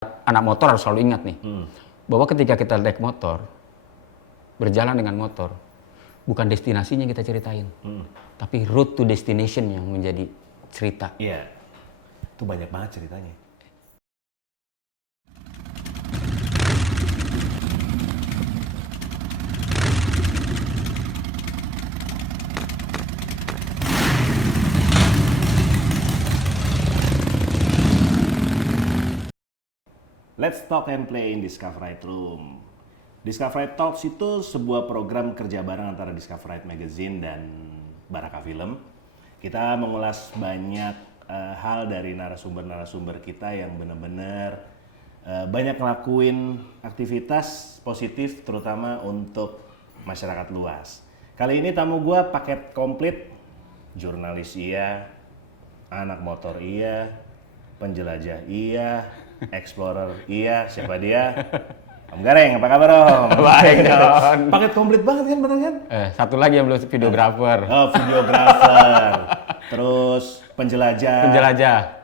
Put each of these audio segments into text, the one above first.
anak motor harus selalu ingat nih, bahwa ketika kita naik motor, berjalan dengan motor, bukan destinasinya yang kita ceritain, tapi road to destination yang menjadi cerita. Iya, itu banyak banget ceritanya. Let's talk and play in Discoverite Room. Discoverite Talks itu sebuah program kerja bareng antara Discoverite Magazine dan Baraka Film. Kita mengulas banyak hal dari narasumber-narasumber kita yang benar-benar banyak ngelakuin aktivitas positif terutama untuk masyarakat luas. Kali ini tamu gue paket komplit, jurnalis iya, anak motor iya, penjelajah iya, explorer iya, siapa dia? Om Gareng, apa kabar Om? Baik Don. Paket komplit banget kan bener kan? Satu lagi yang belum, videografer. Oh, videografer. Terus penjelajah.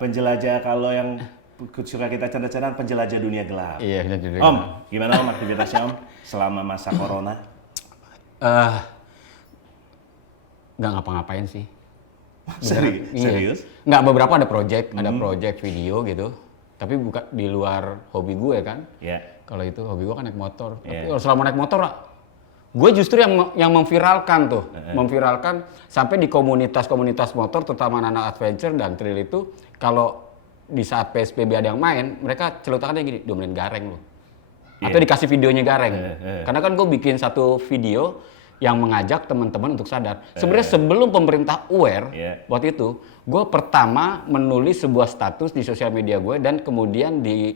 Penjelajah kalau yang suka kita canda-candaan penjelajah dunia gelap. Iya, jadi. Om, gimana Om aktivitasnya Om selama masa corona? Nggak ngapa-ngapain sih. Serius? Nggak, beberapa ada project video gitu. Tapi bukan di luar hobi gue kan. Iya. Kalau itu hobi gue kan naik motor. Tapi Yeah. selama naik motor, gue justru yang memviralkan tuh. Memviralkan sampai di komunitas-komunitas motor, terutama anak adventure dan trail itu, kalau di saat PSBB ada yang main, mereka celutakannya gini, domelin Gareng loh. Atau dikasih videonya Gareng. Karena kan gue bikin satu video yang mengajak teman-teman untuk sadar. Sebenarnya sebelum pemerintah aware waktu itu, gue pertama menulis sebuah status di sosial media gue dan kemudian di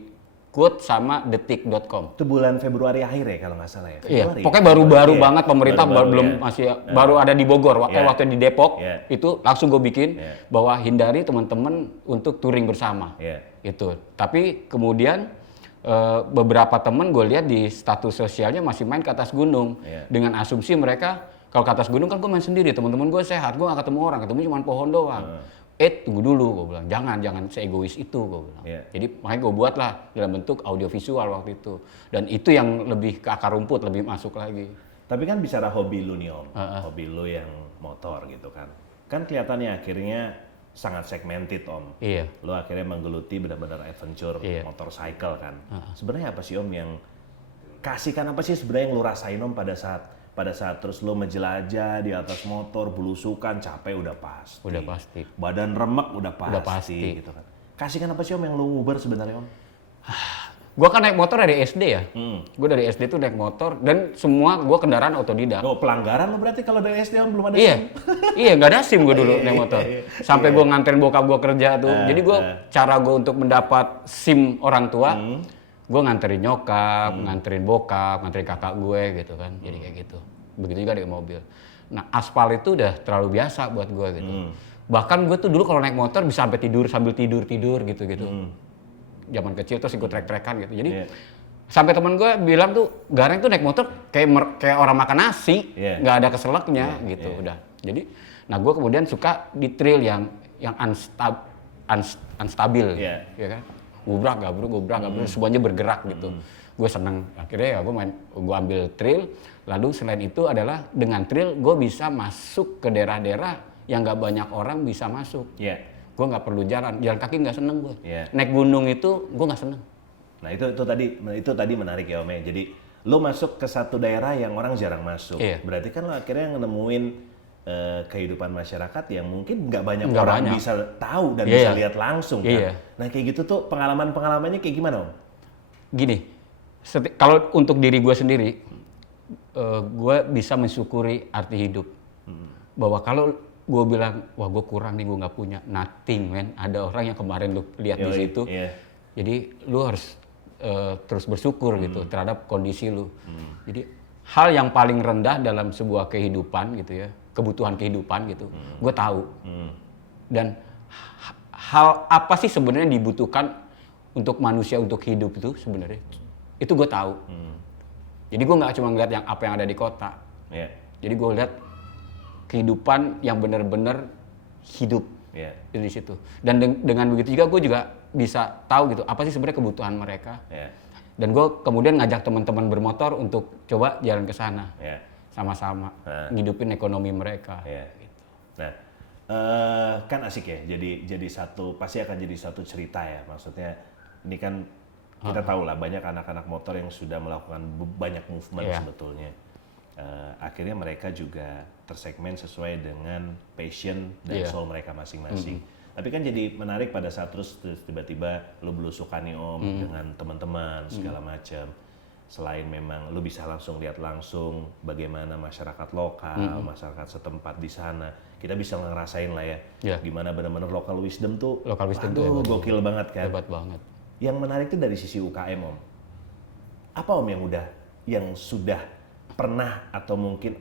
quote sama detik.com. Itu bulan Februari akhir ya kalau nggak salah ya? Iya, Februari, pokoknya baru-baru banget pemerintah belum masih baru ada di Bogor. Waktu di Depok itu langsung gue bikin bahwa hindari teman-teman untuk touring bersama. Itu. Tapi kemudian beberapa temen gue lihat di status sosialnya masih main ke atas gunung dengan asumsi mereka kalau ke atas gunung kan gue main sendiri, teman-teman gue sehat, gue gak ketemu orang, ketemu cuma pohon doang. Tunggu dulu, gue bilang jangan seegois itu, gue bilang. Jadi makanya gue buatlah dalam bentuk audiovisual waktu itu, dan itu yang lebih ke akar rumput, lebih masuk lagi. Tapi kan bicara hobi lu nih Om, hobi lu yang motor gitu kan kelihatannya akhirnya sangat segmented Om. Iya. Lo akhirnya menggeluti benar-benar adventure motorcycle kan. Sebenarnya apa sih Om yang kasihkan apa sih sebenarnya yang lo rasain Om pada saat terus lo menjelajah di atas motor, belusukan, capek udah pasti. Udah pasti. Badan remek udah pasti. Gitu kan. Kasihkan apa sih Om yang lo ngubar sebenarnya Om? Gue kan naik motor dari SD ya. Gue dari SD tuh naik motor dan semua gue kendaraan otodidak. Oh, pelanggaran lo berarti kalau dari SD Om belum ada Iya. SIM? Iya, nggak ada SIM gue dulu naik motor. Sampai gue nganterin bokap gue kerja tuh. Jadi gue cara gue untuk mendapat SIM orang tua, gue nganterin nyokap, nganterin bokap, nganterin kakak gue gitu kan. Jadi kayak gitu. Begitu juga dengan mobil. Nah, aspal itu udah terlalu biasa buat gue gitu. Bahkan gue tuh dulu kalau naik motor bisa sampai sambil tidur gitu. Zaman kecil terus ikut trek-trekan gitu. Jadi sampai teman gue bilang tuh Gareng tuh naik motor kayak orang makan nasi, nggak ada keselaknya gitu udah. Jadi, nah gue kemudian suka di trail yang unstabil, ya kan? Gubrak gabruk, semuanya bergerak gitu. Gue seneng. Akhirnya ya gue ambil trail. Lalu selain itu adalah dengan trail gue bisa masuk ke daerah-daerah yang nggak banyak orang bisa masuk. Gue nggak perlu jalan kaki nggak seneng gue. Naik gunung itu gue nggak seneng. Nah itu tadi menarik ya Om ya. Jadi lo masuk ke satu daerah yang orang jarang masuk. Berarti kan lo akhirnya nemuin kehidupan masyarakat yang mungkin nggak banyak orang bisa tahu dan bisa lihat langsung kan. Nah kayak gitu tuh pengalamannya kayak gimana Om? Gini, kalau untuk diri gue sendiri, gue bisa mensyukuri arti hidup. Bahwa kalau gue bilang, wah gue kurang nih, gue nggak punya, nothing man. Ada orang yang kemarin lu lihat di situ. Jadi lu harus terus bersyukur gitu terhadap kondisi lu. Jadi hal yang paling rendah dalam sebuah kehidupan gitu ya, kebutuhan kehidupan gitu, gue tahu. Dan hal apa sih sebenarnya dibutuhkan untuk manusia untuk hidup itu sebenarnya, itu gue tahu. Jadi gue nggak cuma ngeliat apa yang ada di kota. Jadi gue lihat kehidupan yang benar-benar hidup. Iya. Itu di situ. Dan dengan begitu juga gue juga bisa tahu gitu apa sih sebenarnya kebutuhan mereka. Iya. Dan gue kemudian ngajak teman-teman bermotor untuk coba jalan ke sana. Iya. Sama-sama ngidupin ekonomi mereka. Iya. Gitu. Nah, kan asik ya. Jadi pasti akan jadi satu cerita ya. Maksudnya ini kan kita tahu lah banyak anak-anak motor yang sudah melakukan banyak movement sebetulnya. Akhirnya mereka juga tersegmen sesuai dengan passion dan soul mereka masing-masing. Tapi kan jadi menarik pada saat terus tiba-tiba lu belusukan nih Om dengan teman-teman segala macam. Selain memang lu bisa langsung lihat langsung bagaimana masyarakat lokal, masyarakat setempat di sana, kita bisa ngerasain lah ya, gimana benar-benar local wisdom tuh, gokil banget kan. Hebat banget. Yang menarik tuh dari sisi UKM Om. Apa Om yang sudah pernah atau mungkin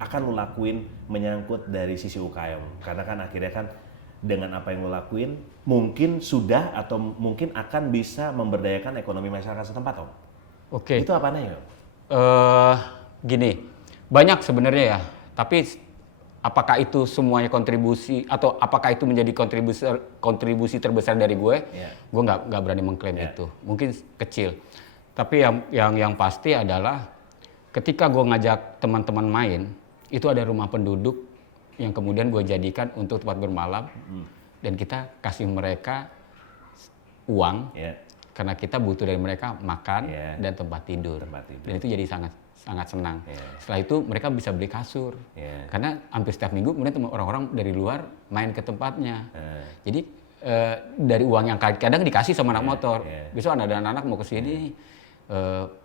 akan lu lakuin menyangkut dari sisi UKM? Karena kan akhirnya kan dengan apa yang lu lakuin mungkin sudah atau mungkin akan bisa memberdayakan ekonomi masyarakat setempat Om. Oke. Itu apanya ya? Gini, banyak sebenarnya ya. Tapi apakah itu semuanya kontribusi atau apakah itu menjadi kontribusi terbesar dari gue? Gue nggak berani mengklaim itu. Mungkin kecil. Tapi yang pasti adalah ketika gue ngajak teman-teman main, itu ada rumah penduduk yang kemudian gue jadikan untuk tempat bermalam dan kita kasih mereka uang. Karena kita butuh dari mereka makan dan tempat tidur. Dan itu jadi sangat senang. Setelah itu mereka bisa beli kasur. Karena hampir setiap minggu kemudian orang-orang dari luar main ke tempatnya. Jadi dari uang yang kadang dikasih sama anak motor. Besok ada anak-anak mau ke sini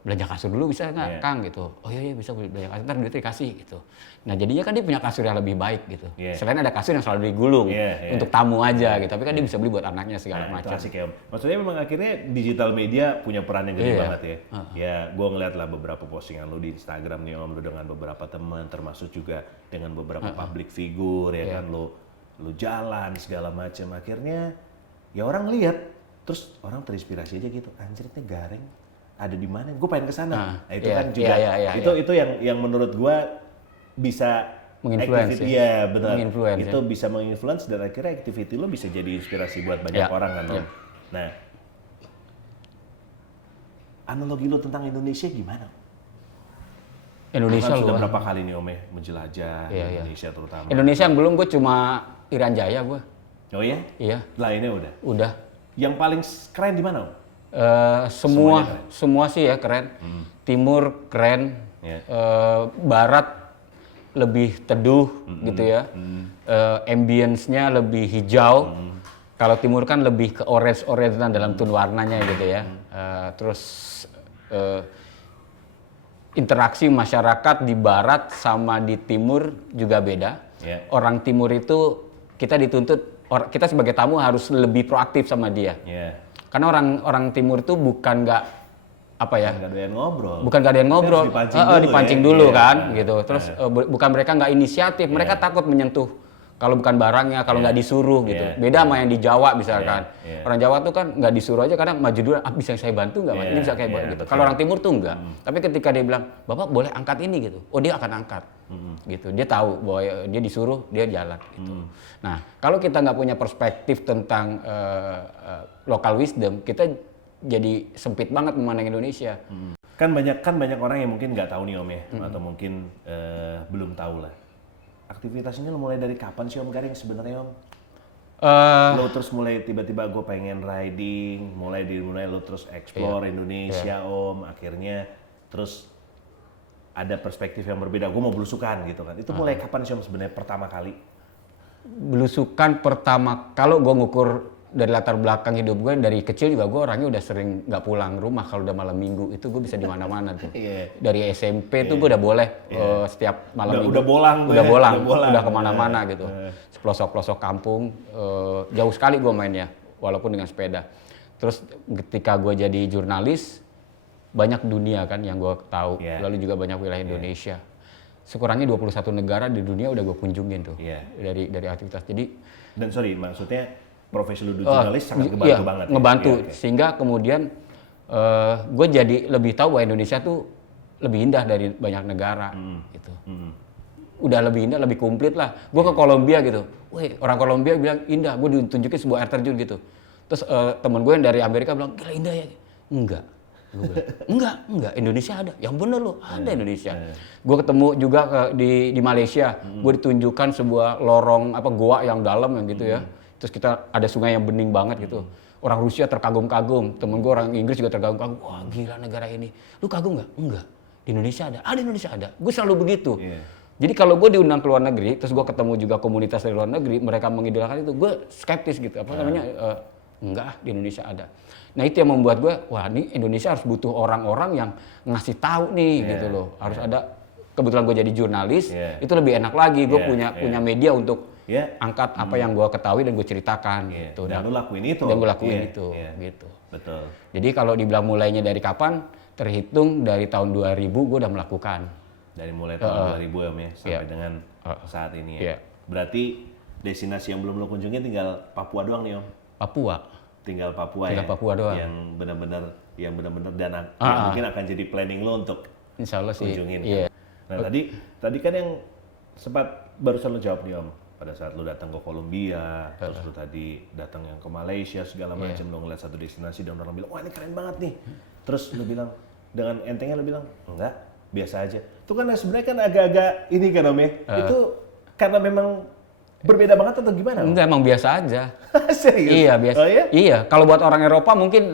belanja kasur dulu bisa nggak Kang gitu. Oh iya bisa belanja kasur, ntar duitnya dikasih gitu. Nah jadinya kan dia punya kasur yang lebih baik gitu. Selain ada kasur yang selalu digulung untuk tamu aja gitu. Tapi kan dia bisa beli buat anaknya segala macam. Itu asik ya Om. Maksudnya memang akhirnya digital media punya peran yang gede banget ya. Ya gue ngeliat lah beberapa postingan lu di Instagram nih Om, lu dengan beberapa teman, termasuk juga dengan beberapa public figure ya kan, lu jalan segala macam. Akhirnya ya orang lihat, terus orang terinspirasi aja gitu. Anjir ini Gareng ada di mana? Gue pengen ke sana. Nah, itu kan juga itu yang menurut gue bisa menginfluence. Iya benar. Itu bisa menginfluence dan akhirnya activity lo bisa jadi inspirasi buat banyak orang kan Om. Nah, analogi lo tentang Indonesia gimana? Indonesia kan sudah berapa kali nih Om ya menjelajah Indonesia terutama. Indonesia yang belum, gue cuma Irian Jaya gue. Oh iya? Iya. Lainnya Udah. Yang paling keren di mana Om? Semua sih ya keren. Timur keren, barat lebih teduh gitu ya. Ambience-nya lebih hijau. Kalau timur kan lebih ke orange-orangean dalam tone warnanya gitu ya. Terus interaksi masyarakat di barat sama di timur juga beda. Orang timur itu kita dituntut, kita sebagai tamu harus lebih proaktif sama dia. Karena orang timur itu bukan nggak doyan ngobrol, dipancing dulu kan, gitu. Terus bukan mereka nggak inisiatif, mereka takut menyentuh kalau bukan barangnya, kalau nggak disuruh gitu. Beda sama yang di Jawa misalkan. Orang Jawa tuh kan nggak disuruh aja, kadang maju dulu, bisa saya bantu nggak? Ini bisa kayak gitu. Kalau orang timur tuh nggak. Tapi ketika dia bilang, Bapak boleh angkat ini gitu, oh dia akan angkat. Gitu. Dia tahu bahwa dia disuruh, dia jalan gitu. Nah, kalau kita nggak punya perspektif tentang local wisdom, kita jadi sempit banget memandang Indonesia. Kan banyak orang yang mungkin nggak tahu nih Om ya, atau mungkin belum tahu lah. Aktivitas ini lo mulai dari kapan sih Om Gareng sebenarnya Om? Lo terus mulai tiba-tiba gue pengen riding, mulai lo terus explore Indonesia Om, akhirnya terus ada perspektif yang berbeda, gue mau belusukan gitu kan. Itu mulai kapan sih Om sebenarnya pertama kali? Belusukan pertama, kalau gue ngukur dari latar belakang hidup gue, dari kecil juga gue orangnya udah sering nggak pulang rumah kalau udah malam minggu, itu gue bisa di mana-mana tuh. Dari SMP tuh gue udah boleh setiap malam minggu. Udah kemana-mana gitu. Pelosok-pelosok kampung, jauh sekali gue mainnya, walaupun dengan sepeda. Terus ketika gue jadi jurnalis, banyak dunia kan yang gue tahu, lalu juga banyak wilayah Indonesia. Sekurangnya 21 negara di dunia udah gue kunjungin tuh dari aktivitas. Jadi dan maksudnya profesi lu jurnalis sangat ngebantu banget. Ngebantu sehingga kemudian gue jadi lebih tahu bahwa Indonesia tuh lebih indah dari banyak negara gitu. udah lebih indah, lebih komplit lah. Gue ke Kolombia gitu, wih orang Kolombia bilang indah, gue ditunjukin sebuah air terjun gitu. Terus temen gue yang dari Amerika bilang, gila indah ya? Enggak. Gue bilang, enggak, Indonesia ada. Yang bener loh, ada Indonesia. Gue ketemu juga di Malaysia, gue ditunjukkan sebuah lorong goa yang dalam yang gitu ya. Terus kita ada sungai yang bening banget gitu. Orang Rusia terkagum-kagum, temen gue orang Inggris juga terkagum-kagum. Wah gila negara ini. Lu kagum nggak? Enggak. Di Indonesia ada. Di Indonesia ada. Gue selalu begitu. Jadi kalau gue diundang ke luar negeri, terus gue ketemu juga komunitas dari luar negeri, mereka mengidolakan itu, gue skeptis gitu. Enggak, di Indonesia ada. Nah itu yang membuat gue, wah ini Indonesia harus butuh orang-orang yang ngasih tahu nih gitu loh. Harus ada, kebetulan gue jadi jurnalis, itu lebih enak lagi. Gue punya media untuk angkat apa yang gue ketahui dan gue ceritakan. Gitu. Dan lu lakuin itu. Dan gue lakuin itu. Gitu. Betul. Jadi kalau dibilang mulainya dari kapan, terhitung dari tahun 2000 gue udah melakukan. Dari mulai tahun 2000 ya, sampai dengan saat ini ya. Berarti destinasi yang belum lo kunjungi tinggal Papua doang nih Om? Papua. Tinggal Papua doang. Yang benar-benar dan mungkin akan jadi planning lo untuk Insya Allah sih. kunjungin. Iya. Nah tadi kan yang sempat barusan lo jawab nih Om, pada saat lo datang ke Kolombia, terus lo tadi datang yang ke Malaysia segala macam, lo ngeliat satu destinasi dan orang bilang, wah ini keren banget nih. Terus lo bilang, dengan entengnya lo bilang, enggak, biasa aja. Itu kan sebenarnya kan agak-agak ini kan Om ya, itu karena memang berbeda banget atau gimana? Enggak, emang biasa aja. Serius? Iya, biasa. Oh, iya? Iya, kalau buat orang Eropa mungkin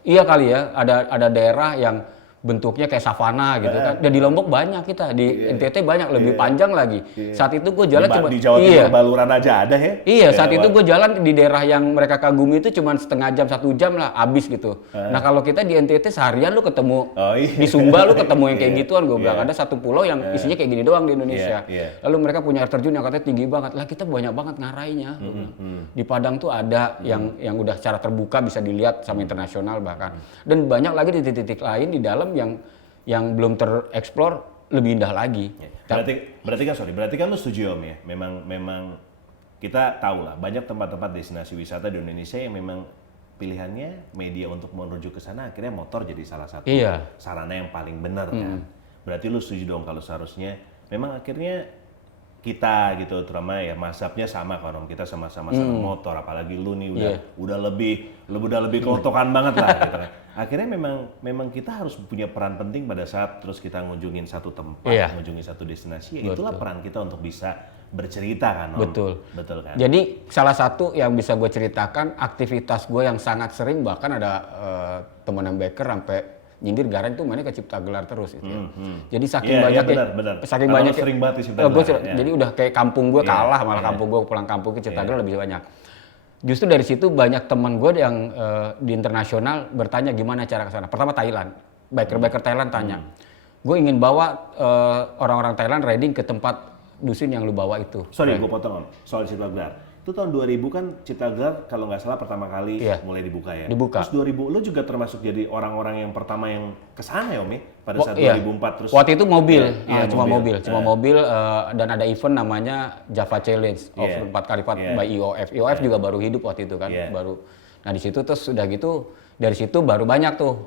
iya kali ya, ada daerah yang bentuknya kayak savana gitu kan. Dan di Lombok banyak kita, di NTT banyak, lebih panjang lagi. Saat itu gue jalan cuma di Jawa Timur Baluran aja ada ya? Iya, saat itu gue jalan di daerah yang mereka kagumi itu cuma setengah jam, 1 jam lah, habis gitu. Nah kalau kita di NTT seharian lu ketemu, di Sumba lu ketemu yang kayak gituan, gue bilang ada satu pulau yang isinya kayak gini doang di Indonesia. Lalu mereka punya air terjun yang katanya tinggi banget, lah kita banyak banget ngarainya. Di Padang tuh ada yang udah secara terbuka bisa dilihat sama internasional bahkan. Dan banyak lagi di titik-titik lain di dalam yang belum tereksplor lebih indah lagi. Berarti kan lu setuju Om ya, memang kita tahu lah banyak tempat-tempat destinasi wisata di Indonesia yang memang pilihannya media untuk menuju ke sana akhirnya motor jadi salah satu sarana yang paling benar kan. Berarti lu setuju dong kalau seharusnya memang akhirnya kita gitu, terutama ya mazhabnya sama kan Om, kita sama-sama motor, apalagi lu nih udah lebih kotokan banget lah gitu kan. Akhirnya memang kita harus punya peran penting pada saat terus kita ngunjungin satu tempat, ngunjungin satu destinasi, ya itulah peran kita untuk bisa bercerita kan Om. Betul kan. Jadi salah satu yang bisa gue ceritakan aktivitas gue yang sangat sering, bahkan ada teman yang baker sampai nyindir Gareng tuh mainnya ke Cipta Gelar terus gitu. Jadi saking saking banyak sering banget di Cipta Gelar. Jadi udah kayak kampung gue kalah, malah kampung gue pulang kampung ke Cipta Gelar lebih banyak. Justru dari situ banyak teman gue yang di internasional bertanya gimana cara ke sana. Pertama Thailand, biker Thailand tanya, gue ingin bawa orang-orang Thailand riding ke tempat dusun yang lu bawa itu. Sorry, gue potong Om, soal Cipta Gelar. Itu tahun 2000 kan Cipta Gelar kalau nggak salah pertama kali mulai dibuka ya. Dibuka. Terus 2000 lu juga termasuk jadi orang-orang yang pertama yang kesana ya Om ya? Pada saat 2004 terus. Waktu itu mobil, cuma mobil dan ada event namanya Java Challenge of 4 kali lipat by IOF. IOF juga baru hidup waktu itu kan, baru. Nah di situ terus sudah gitu, dari situ baru banyak tuh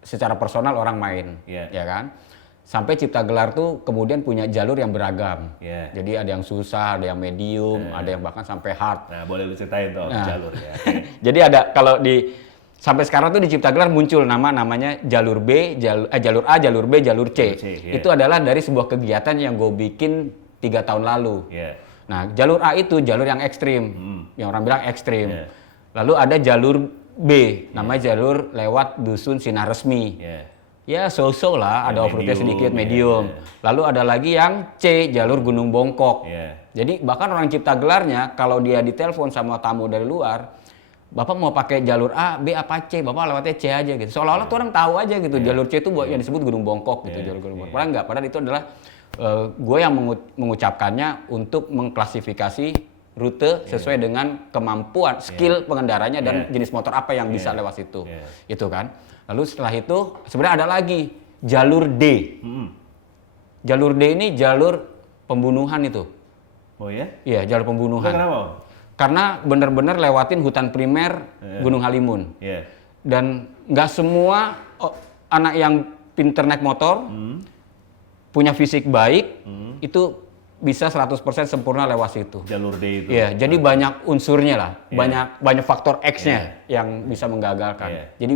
secara personal orang main, ya kan. Sampai Cipta Gelar tuh kemudian punya jalur yang beragam. Jadi ada yang susah, ada yang medium, ada yang bahkan sampai hard. Nah, boleh lu ceritain tuh jalur ya. Jadi ada kalau sampai sekarang tuh di Cipta Gelar muncul namanya jalur B, jalur A, jalur B, jalur C. Itu adalah dari sebuah kegiatan yang gue bikin 3 tahun lalu. Nah, jalur A itu jalur yang ekstrim, yang orang bilang ekstrim. Lalu ada jalur B, namanya jalur lewat dusun Sinar Resmi. Ya so-so lah, ada off-roadnya sedikit, medium. Lalu ada lagi yang C, jalur Gunung Bongkok. Jadi bahkan orang Cipta Gelarnya, kalau dia ditelepon sama tamu dari luar, Bapak mau pakai jalur A, B apa C? Bapak lewatnya C aja gitu. Seolah-olah tuh orang tahu aja gitu, jalur C itu buat yang disebut Gunung Bongkok gitu, jalur Gunung Bongkok. Padahal enggak, padahal itu adalah gue yang mengucapkannya untuk mengklasifikasi rute sesuai dengan kemampuan, skill pengendaranya dan jenis motor apa yang bisa lewat situ. Itu kan. Lalu setelah itu sebenarnya ada lagi jalur D. Jalur D ini jalur pembunuhan itu. Oh ya? Iya, jalur pembunuhan. Kenapa? Karena benar-benar lewatin hutan primer Gunung Halimun. Dan nggak semua anak yang pinter naik motor punya fisik baik, itu bisa 100% sempurna lewat situ. Jalur D itu. Iya, jadi banyak unsurnya lah, banyak faktor X-nya yang bisa menggagalkan. Iya. Jadi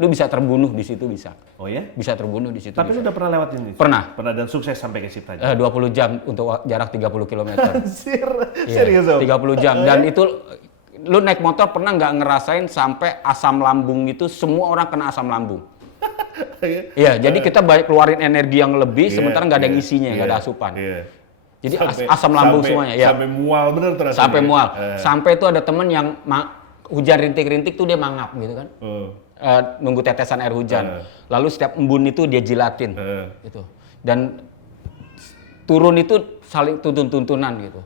lu bisa terbunuh di situ bisa. Oh ya? Bisa terbunuh di situ. Tapi lu udah pernah lewat ini? Pernah. Pernah dan sukses sampai ke Cipta Gelar? 20 jam untuk jarak 30 km. Serius Om? 30 jam. Dan itu lu naik motor pernah nggak ngerasain sampai asam lambung itu semua orang kena asam lambung. Iya, jadi kita keluarin energi yang lebih sementara nggak ada yang isinya, nggak ada asupan. Jadi asam lambung semuanya. Ya. Sampai mual bener terasa. Sampai mual. Sampai itu ada temen yang hujan rintik-rintik tuh dia mangap gitu kan. Nunggu tetesan air hujan. Lalu setiap embun itu dia jilatin. Gitu. Dan turun itu saling tuntun-tuntunan gitu.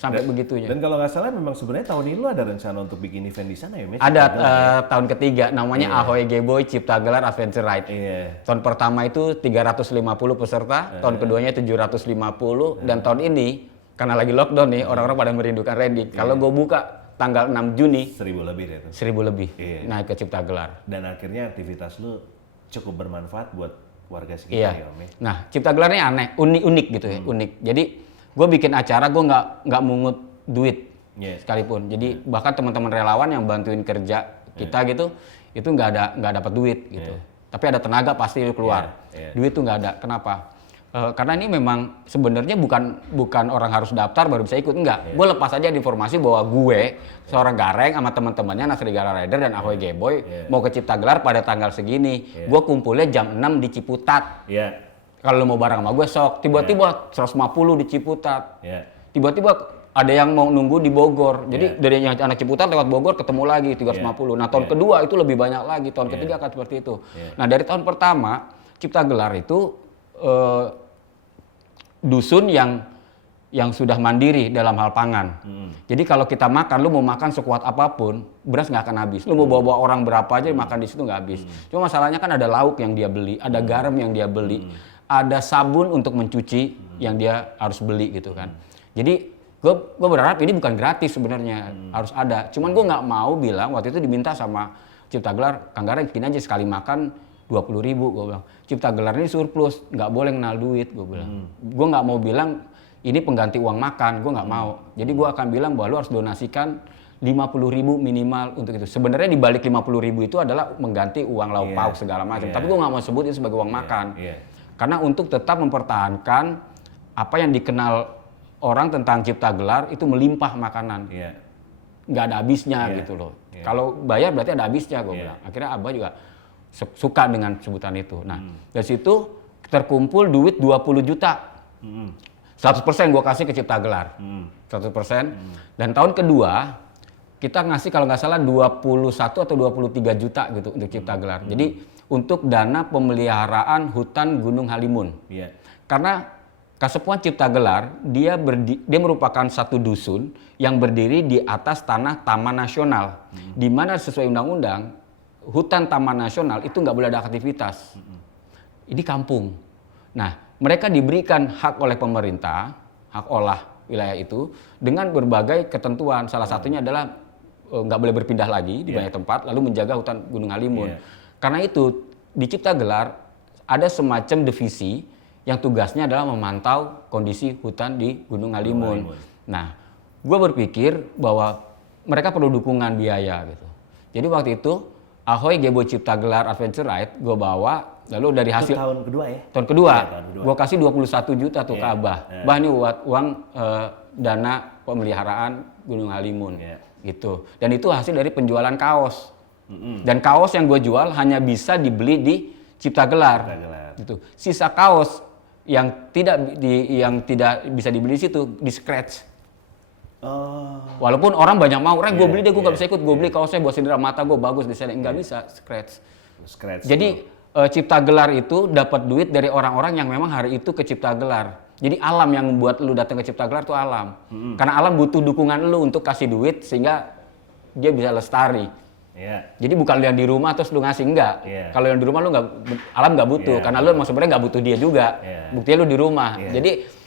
Sampai begitunya. Dan kalau nggak salah memang sebenarnya tahun ini lu ada rencana untuk bikin event di sana ya? Ada tahun ketiga namanya Ahoy Geboy Cipta Gelar Adventure Ride. Tahun pertama itu 350 peserta, tahun keduanya 750 dan tahun ini karena lagi lockdown nih orang-orang pada merindukan riding. Kalau gue buka tanggal 6 Juni 1000 lebih deh itu. 1000 lebih naik ke Cipta Gelar. Dan akhirnya aktivitas lu cukup bermanfaat buat warga sekitar ya Om. Nah, Cipta Gelar ini aneh, unik gitu ya, unik. Jadi gue bikin acara, gue nggak mungut duit sekalipun. Jadi bahkan teman-teman relawan yang bantuin kerja kita gitu, itu nggak dapat duit gitu. Tapi ada tenaga pasti keluar. Duit tuh nggak ada. Kenapa? Karena ini memang sebenarnya bukan orang harus daftar baru bisa ikut, enggak. Gue lepas aja informasi bahwa gue seorang Gareng sama teman-temannya anak Serigala Rider dan Ahoy Geboy mau ke Cipta Gelar pada tanggal segini. Gue kumpulnya jam 6 di Ciputat. Kalau lu mau bareng sama gue sok, tiba-tiba 150 di Ciputat. Tiba-tiba ada yang mau nunggu di Bogor. Jadi dari yang anak Ciputat lewat Bogor ketemu lagi 350. Nah, tahun kedua itu lebih banyak lagi, tahun ketiga akan seperti itu. Nah, dari tahun pertama Cipta Gelar itu dusun yang sudah mandiri dalam hal pangan. Jadi kalau kita makan, lu mau makan sekuat apapun, beras nggak akan habis. Lu mau bawa orang berapa aja makan di situ nggak habis. Cuma masalahnya kan ada lauk yang dia beli, ada garam yang dia beli, ada sabun untuk mencuci yang dia harus beli gitu kan. Jadi gue berharap ini bukan gratis sebenarnya, harus ada. Cuman gue nggak mau bilang waktu itu diminta sama Cipta Gelar, Kang Gareng bikin aja sekali makan 20.000, gue bilang. Cipta Gelar ini surplus, nggak boleh kenal duit, gue bilang. Gue nggak mau bilang ini pengganti uang makan, gue nggak mau. Jadi gue akan bilang bahwa lu harus donasikan 50.000 minimal untuk itu. Sebenarnya di balik 50.000 itu adalah mengganti uang lauk pauk segala macam. Tapi gue nggak mau sebut itu sebagai uang makan. Karena untuk tetap mempertahankan apa yang dikenal orang tentang Cipta Gelar itu melimpah makanan. Nggak ada habisnya gitu loh. Kalau bayar berarti ada habisnya, gue bilang. Akhirnya Abah juga suka dengan sebutan itu. Nah, dari situ terkumpul duit 20 juta. 100% gue kasih ke Cipta Gelar. 100%. Dan tahun kedua, kita ngasih kalau nggak salah 21 atau 23 juta gitu untuk Cipta Gelar. Jadi, untuk dana pemeliharaan hutan Gunung Halimun. Karena Kasepuan Cipta Gelar, dia merupakan satu dusun yang berdiri di atas tanah Taman Nasional. Di mana sesuai undang-undang, hutan taman nasional itu nggak boleh ada aktivitas. Ini kampung. Nah, mereka diberikan hak oleh pemerintah, hak olah wilayah itu dengan berbagai ketentuan. Salah satunya adalah nggak boleh berpindah lagi di banyak tempat, lalu menjaga hutan Gunung Halimun. Karena itu di Cipta Gelar ada semacam divisi yang tugasnya adalah memantau kondisi hutan di Gunung Halimun. Nah, gue berpikir bahwa mereka perlu dukungan biaya gitu. Jadi waktu itu Ahoy Geboy Cipta Gelar Adventure Ride gue bawa, lalu dari hasil tahun kedua ya? Tahun kedua, gue kasih 21 juta tuh ke Abah. Bah ini buat uang dana pemeliharaan Gunung Halimun gitu. Dan itu hasil dari penjualan kaos. Dan kaos yang gue jual hanya bisa dibeli di Cipta Gelar. Gitu. Sisa kaos yang tidak bisa dibeli di situ di scratch. Walaupun orang banyak mau, gue beli deh, gue gak bisa ikut, gue beli kaosnya buat cindera mata gue bagus desainnya, nggak bisa scratch. Jadi Cipta Gelar itu dapat duit dari orang-orang yang memang hari itu ke Cipta Gelar. Jadi alam yang membuat lu datang ke Cipta Gelar itu alam. Karena alam butuh dukungan lu untuk kasih duit sehingga dia bisa lestari. Jadi bukan yang di rumah terus lu ngasih, enggak. Kalau yang di rumah lu alam nggak butuh, karena lu emang sebenarnya nggak butuh dia juga. Buktinya lu di rumah. Jadi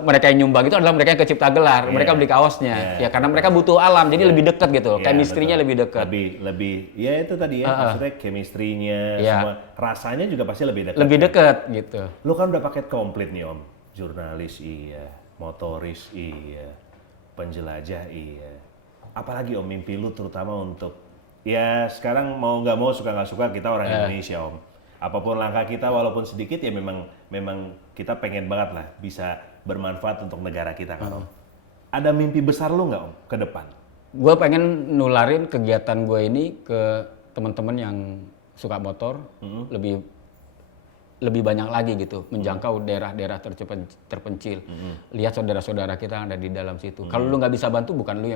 mereka yang nyumbang itu adalah mereka yang ke Cipta Gelar, mereka beli kaosnya, ya karena mereka butuh alam, jadi lebih dekat gitu, chemistry-nya lebih dekat. Lebih, ya itu tadi ya, maksudnya chemistry-nya, semua rasanya juga pasti lebih dekat. Lebih dekat gitu. Lu kan udah paket komplit nih Om, jurnalis iya, motoris iya, penjelajah iya. Apalagi Om mimpi lu terutama untuk, ya sekarang mau nggak mau suka nggak suka kita orang Indonesia Om. Apapun langkah kita walaupun sedikit ya memang kita pengen banget lah bisa bermanfaat untuk negara kita kan Om. Ada mimpi besar lu nggak Om ke depan? Gue pengen nularin kegiatan gue ini ke teman-teman yang suka motor, lebih banyak lagi gitu, menjangkau daerah-daerah terpencil. Lihat saudara-saudara kita yang ada di dalam situ. Kalau lu nggak bisa bantu, bukan lu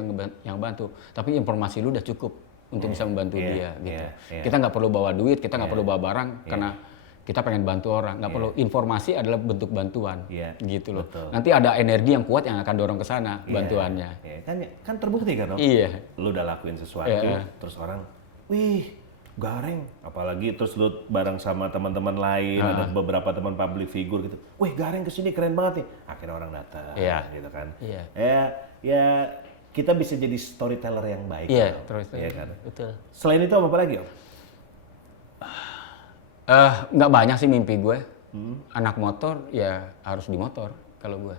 yang bantu, tapi informasi lu udah cukup untuk bisa membantu dia gitu. Kita nggak perlu bawa duit, kita nggak perlu bawa barang karena kita pengen bantu orang. Nggak perlu, informasi adalah bentuk bantuan gitu loh. Betul. Nanti ada energi yang kuat yang akan dorong ke sana bantuannya. Kan terbukti kan Om? Iya. Lu udah lakuin sesuatu, terus orang, wih Gareng, apalagi terus lu bareng sama teman-teman lain, ada beberapa teman public figure gitu, wih Gareng kesini keren banget nih, akhirnya orang datang, gitu kan. Ya kita bisa jadi storyteller yang baik. Iya, ya kan. Betul. Selain itu apa lagi Om? Nggak banyak sih mimpi gue. Anak motor ya harus di motor kalau gue.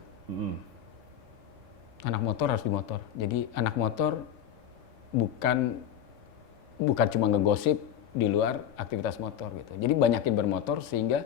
Anak motor harus di motor. Jadi anak motor bukan cuma ngegosip di luar aktivitas motor gitu. Jadi banyakin bermotor sehingga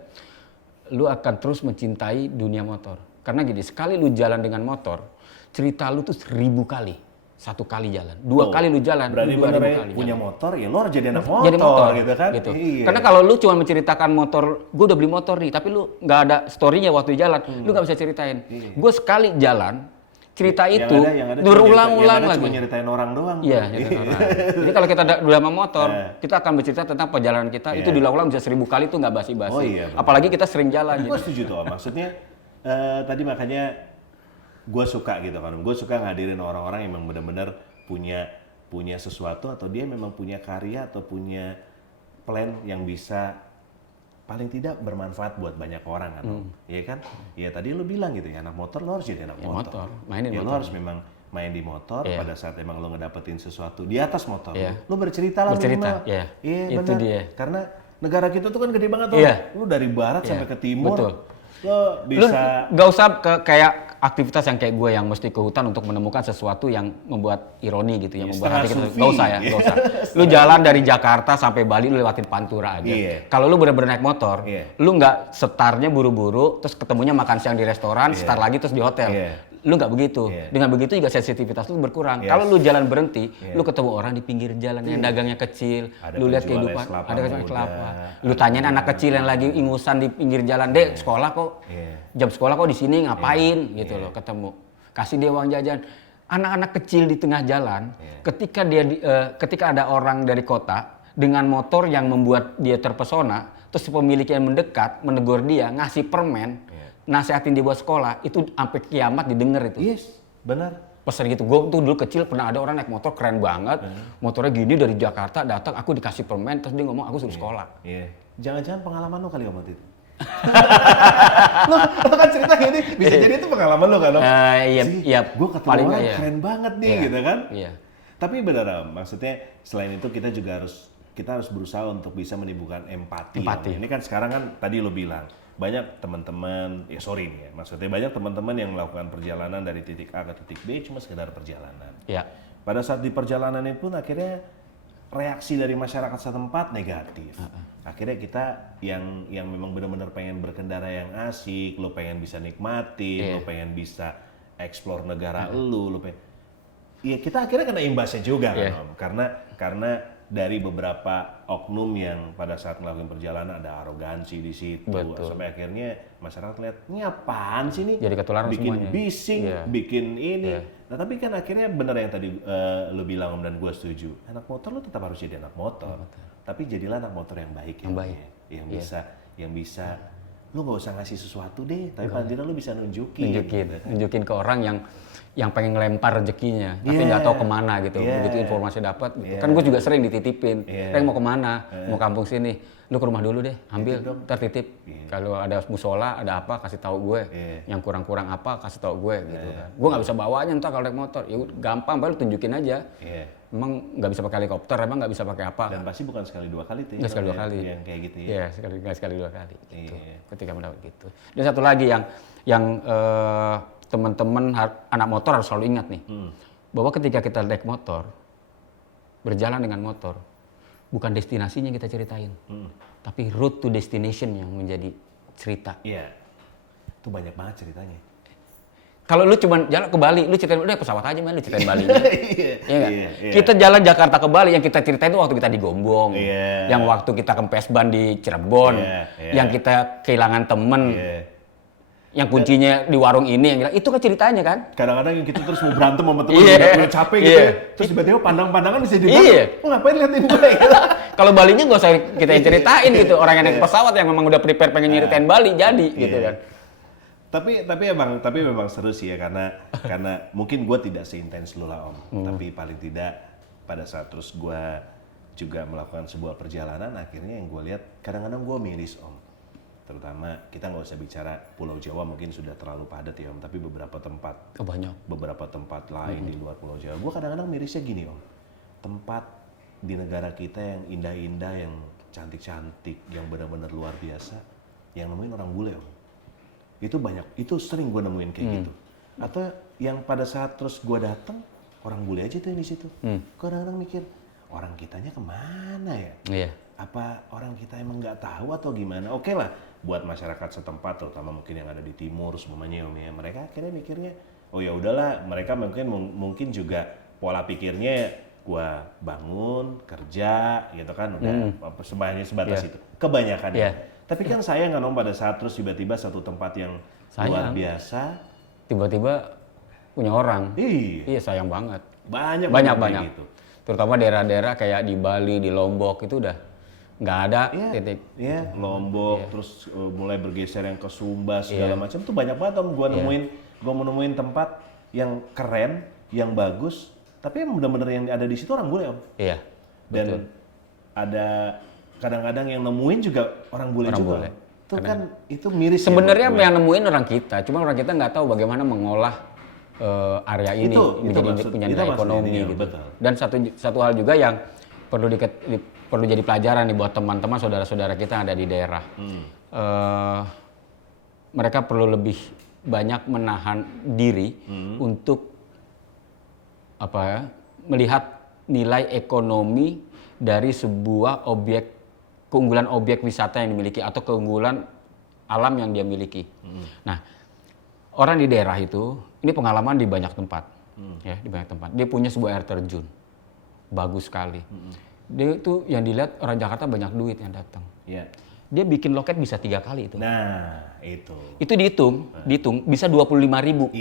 lu akan terus mencintai dunia motor. Karena gini, sekali lu jalan dengan motor, cerita lu tuh 1000 kali. 1 kali jalan, 2 kali lu jalan, berarti 2000 kali punya jalan. motor ya lu harus jadi anak motor, jadi motor gitu kan. Gitu. Iya. Karena kalau lu cuma menceritakan motor, gue udah beli motor nih, tapi lu nggak ada story-nya waktu jalan, lu nggak bisa ceritain. Gue sekali jalan, cerita itu berulang-ulang lagi. Cuma nyeritain orang doang. Iya, nyeritain orang. Jadi kalau kita udah sama motor, kita akan bercerita tentang perjalanan kita, itu diulang-ulang bisa 1000 kali tuh nggak basi-basi. Apalagi kita sering jalan. Gue setuju tuh, maksudnya tadi makanya gue suka gitu kan, gue suka ngadirin orang-orang yang memang benar-benar punya sesuatu atau dia memang punya karya atau punya plan yang bisa paling tidak bermanfaat buat banyak orang kan, iya kan? Ya tadi lu bilang gitu ya, anak motor lo harus jadi anak motor. Mainin ya, motor. Lo harus memang main di motor pada saat emang lo ngedapetin sesuatu di atas motor, lo bercerita lah minimal. Iya, itu dia. Karena negara kita tuh kan gede banget tuh, lo dari barat sampai ke timur. Betul. Lo bisa nggak usah kayak aktivitas yang kayak gue yang mesti ke hutan untuk menemukan sesuatu yang membuat ironi gitu, yang membuat hati kita. Nggak usah ya, nggak usah. Lu jalan dari Jakarta sampai Bali lu lewatin Pantura aja. Kalau lu bener-bener naik motor, lu nggak setarnya buru-buru, terus ketemunya makan siang di restoran, setar lagi terus di hotel. Lu nggak begitu. Dengan begitu juga sensitivitas lu berkurang. Kalau lu jalan berhenti, lu ketemu orang di pinggir jalan yang dagangnya kecil, lu lihat kehidupan, ada penjual kelapa. Lu tanyain anak kecil yang lagi ingusan di pinggir jalan, "Dek, sekolah kok jam sekolah kok di sini ngapain?" gitu loh, ketemu. Kasih dia uang jajan. Anak-anak kecil di tengah jalan, ketika ada orang dari kota dengan motor yang membuat dia terpesona, terus pemiliknya mendekat, menegur dia, ngasih permen, nasihatin dia buat sekolah, itu sampai kiamat didengar itu. Yes, benar. Pesan gitu. Gue tuh dulu kecil pernah ada orang naik motor keren banget, motornya gini dari Jakarta datang, aku dikasih permen, terus dia ngomong aku suruh sekolah. Jangan-jangan pengalaman lo kali Om waktu itu. lo kan cerita gini, bisa jadi itu pengalaman lo kan Om? Iya. Gue ketemu orang keren banget nih gitu kan. Iya. Tapi benar Om, maksudnya selain itu kita juga harus berusaha untuk bisa menimbulkan empati. Ini kan sekarang kan tadi lo bilang banyak teman-teman, maksudnya banyak teman-teman yang melakukan perjalanan dari titik A ke titik B cuma sekedar perjalanan. Pada saat di perjalanan itu pun akhirnya reaksi dari masyarakat setempat negatif. Akhirnya kita yang memang benar-benar pengen berkendara yang asik, lo pengen bisa nikmatin, lo pengen bisa explore negara lo pengen. Iya, kita akhirnya kena imbasnya juga kan Om. Karena dari beberapa oknum yang pada saat melakukan perjalanan ada arogansi di situ. Sampai akhirnya masyarakat lihat, ini apaan sih nih? Jadi ketularan bikin semuanya. bising, bikin ini. Nah tapi kan akhirnya benar yang tadi lo bilang Om dan gue setuju. Anak motor lo tetap harus jadi anak motor. Tapi jadilah anak motor yang baik. Yang bisa lu nggak usah ngasih sesuatu deh, tapi paling tidak lu bisa nunjukin. Nunjukin ke orang yang pengen ngelempar rezekinya, tapi nggak tahu kemana gitu. Begitu informasi dapat, gitu. Kan gue juga sering dititipin. Reng mau kemana? Mau kampung sini. Lu ke rumah dulu deh, ambil, ntar titip. Kalau ada musola, ada apa, kasih tahu gue. Yang kurang-kurang apa, kasih tahu gue gitu kan. Gue nggak bisa bawanya ntar kalau naik motor. Ya gampang, baru tunjukin aja. Emang nggak bisa pakai helikopter, emang nggak bisa pakai apa? Dan pasti bukan sekali dua kali tuh. Nggak sekali dua kali. Yang kayak gitu ya. Iya, sekali dua kali. Gitu. Ketika mendapat gitu. Dan satu lagi yang teman-teman anak motor harus selalu ingat nih, bahwa ketika kita naik motor, berjalan dengan motor, bukan destinasinya kita ceritain, tapi road to destination yang menjadi cerita. Iya, itu banyak banget ceritanya. Kalau lu cuma jalan ke Bali, lu ceritain udah pesawat aja men, lu ceritain Balinya. Iya. Kita jalan Jakarta ke Bali, yang kita ceritain itu waktu kita di Gombong, yang waktu kita kempes ban di Cirebon, yang kita kehilangan temen. Yang kuncinya di warung ini, yang itu kan ceritanya kan. Kadang-kadang yang kita terus mau berantem sama temen, udah capek gitu ya. Terus tiba-tiba pandang-pandangan bisa dibilang, lu ngapain liatin gue? Kalau Balinya nggak usah kita yang ceritain gitu. Orang yang naik pesawat yang memang udah prepare pengen nyeritain Bali, jadi gitu kan. Tapi memang seru sih ya, karena mungkin gue tidak seintens lu lah Om. Tapi paling tidak pada saat terus gue juga melakukan sebuah perjalanan, akhirnya yang gue lihat kadang-kadang gue miris Om. Terutama kita nggak usah bicara Pulau Jawa, mungkin sudah terlalu padat ya Om, tapi beberapa tempat, beberapa tempat lain di luar Pulau Jawa, gue kadang-kadang mirisnya gini Om, tempat di negara kita yang indah-indah, yang cantik-cantik, yang benar-benar luar biasa, yang nemuin orang bule Om, itu banyak, itu sering gue nemuin kayak gitu, atau yang pada saat terus gue datang orang bule aja tuh yang di situ, kadang-kadang mikir orang kitanya kemana ya? Apa orang kita emang nggak tahu atau gimana? Oke lah, buat masyarakat setempat, terutama mungkin yang ada di timur semuanya Om ya, mereka akhirnya mikirnya, oh ya udahlah, mereka mungkin juga pola pikirnya gua bangun kerja gitu kan, udah sebatas itu kebanyakan. Tapi kan sayang kan Om, pada saat terus tiba-tiba satu tempat yang luar biasa tiba-tiba punya orang. Iya sayang banget. Banyak gitu. Terutama daerah-daerah kayak di Bali, di Lombok itu udah nggak ada titik. Lombok, terus mulai bergeser yang ke Sumba segala macam tuh banyak banget Om. Gua nemuin tempat yang keren, yang bagus, tapi yang benar-benar yang ada di situ orang bule Om. Dan betul. Ada kadang-kadang yang nemuin juga orang bule juga. Itu kan itu miris. Sebenarnya yang nemuin orang kita, cuma orang kita nggak tahu bagaimana mengolah area ini menjadi punya nilai ekonomi gitu. Betul. Dan satu hal juga yang perlu jadi pelajaran nih buat teman-teman saudara-saudara kita yang ada di daerah. Mereka perlu lebih banyak menahan diri untuk melihat nilai ekonomi dari sebuah keunggulan objek wisata yang dimiliki atau keunggulan alam yang dia miliki. Nah, orang di daerah itu, ini pengalaman di banyak tempat, di banyak tempat. Dia punya sebuah air terjun, bagus sekali. Dia itu yang dilihat orang Jakarta banyak duit yang datang. Dia bikin loket bisa 3 kali itu. Nah, itu. Itu dihitung bisa 25.000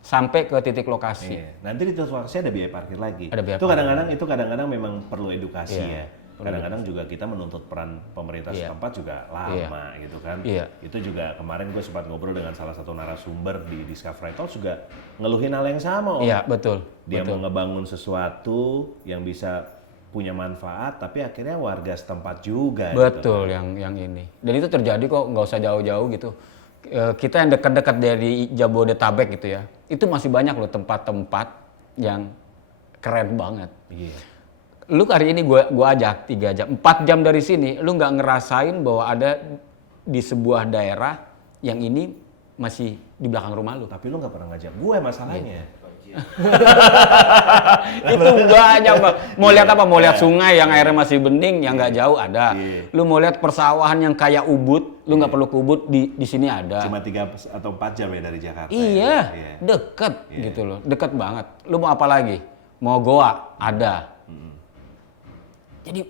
sampai ke titik lokasi. Nanti di titik lokasi ada biaya parkir lagi. Itu kadang-kadang memang perlu edukasi ya. Kadang-kadang juga kita menuntut peran pemerintah setempat juga lama gitu kan. Itu juga kemarin gue sempat ngobrol dengan salah satu narasumber di Discovery Talks juga ngeluhin hal yang sama Om. Betul. Dia mau ngebangun sesuatu yang bisa punya manfaat, tapi akhirnya warga setempat juga. Betul, gitu. yang ini. Dan itu terjadi kok, nggak usah jauh-jauh gitu. Kita yang dekat-dekat dari Jabodetabek gitu ya, itu masih banyak loh tempat-tempat yang keren banget. Lu hari ini gua ajak 3 jam, 4 jam dari sini, lu nggak ngerasain bahwa ada di sebuah daerah yang ini masih di belakang rumah lu. Tapi lu nggak pernah ngajak gue masalahnya. Itu banyak Bang. Mau lihat apa? Mau lihat sungai yang airnya masih bening, yang nggak jauh ada. Lu mau lihat persawahan yang kayak Ubud, lu nggak perlu ke Ubud, di sini ada. Cuma 3 atau 4 jam ya dari Jakarta. Deket gitu loh, deket banget. Lu mau apa lagi? Mau goa? Ada. Jadi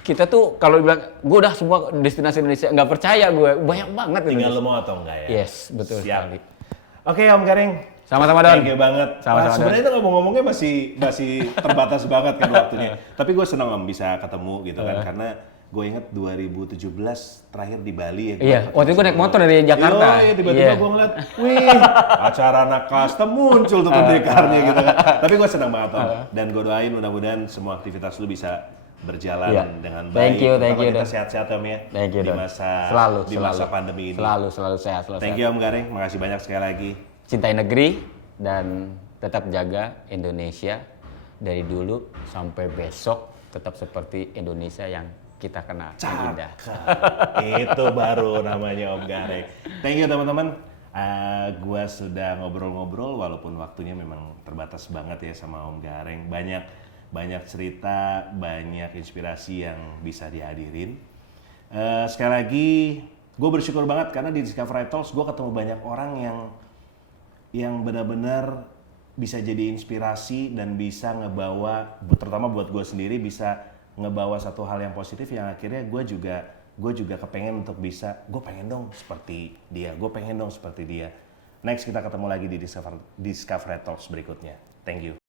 kita tuh kalau bilang gue udah semua destinasi Indonesia, nggak percaya gue, banyak banget. Tinggal lu mau atau enggak ya? Yes, betul sekali. Oke Om Garing. Sama-sama Don. Thank you banget. Sebenarnya itu ngomong-ngomongnya masih terbatas banget kan waktunya. Tapi gue senang Om bisa ketemu gitu kan, karena gue inget 2017 terakhir di Bali ya. Iya, waktu itu gue naik motor dari Jakarta. Iya, tiba-tiba gue ngeliat, wih, acara anak custom muncul tuh pendekarnya gitu kan. Tapi gue senang banget Om. Dan gue doain mudah-mudahan semua aktivitas lu bisa berjalan dengan baik. Thank you, Terutama kita Don. sehat-sehat Om ya. Thank you, di Don. masa pandemi ini. Selalu sehat, Thank you Om Gareng, makasih banyak sekali lagi. Cintai negeri dan tetap jaga Indonesia dari dulu sampai besok tetap seperti Indonesia yang kita kenal, yang indah. Itu baru namanya Om Gareng. Thank you teman-teman. Gua sudah ngobrol-ngobrol walaupun waktunya memang terbatas banget ya sama Om Gareng. Banyak cerita, banyak inspirasi yang bisa dihadirin. Sekali lagi, gue bersyukur banget karena di Discovery Talks gue ketemu banyak orang yang benar-benar bisa jadi inspirasi dan bisa ngebawa, terutama buat gue sendiri bisa ngebawa satu hal yang positif yang akhirnya gue juga kepengen untuk bisa, gue pengen dong seperti dia, gue pengen dong seperti dia. Next kita ketemu lagi di Discovery Talks berikutnya. Thank you.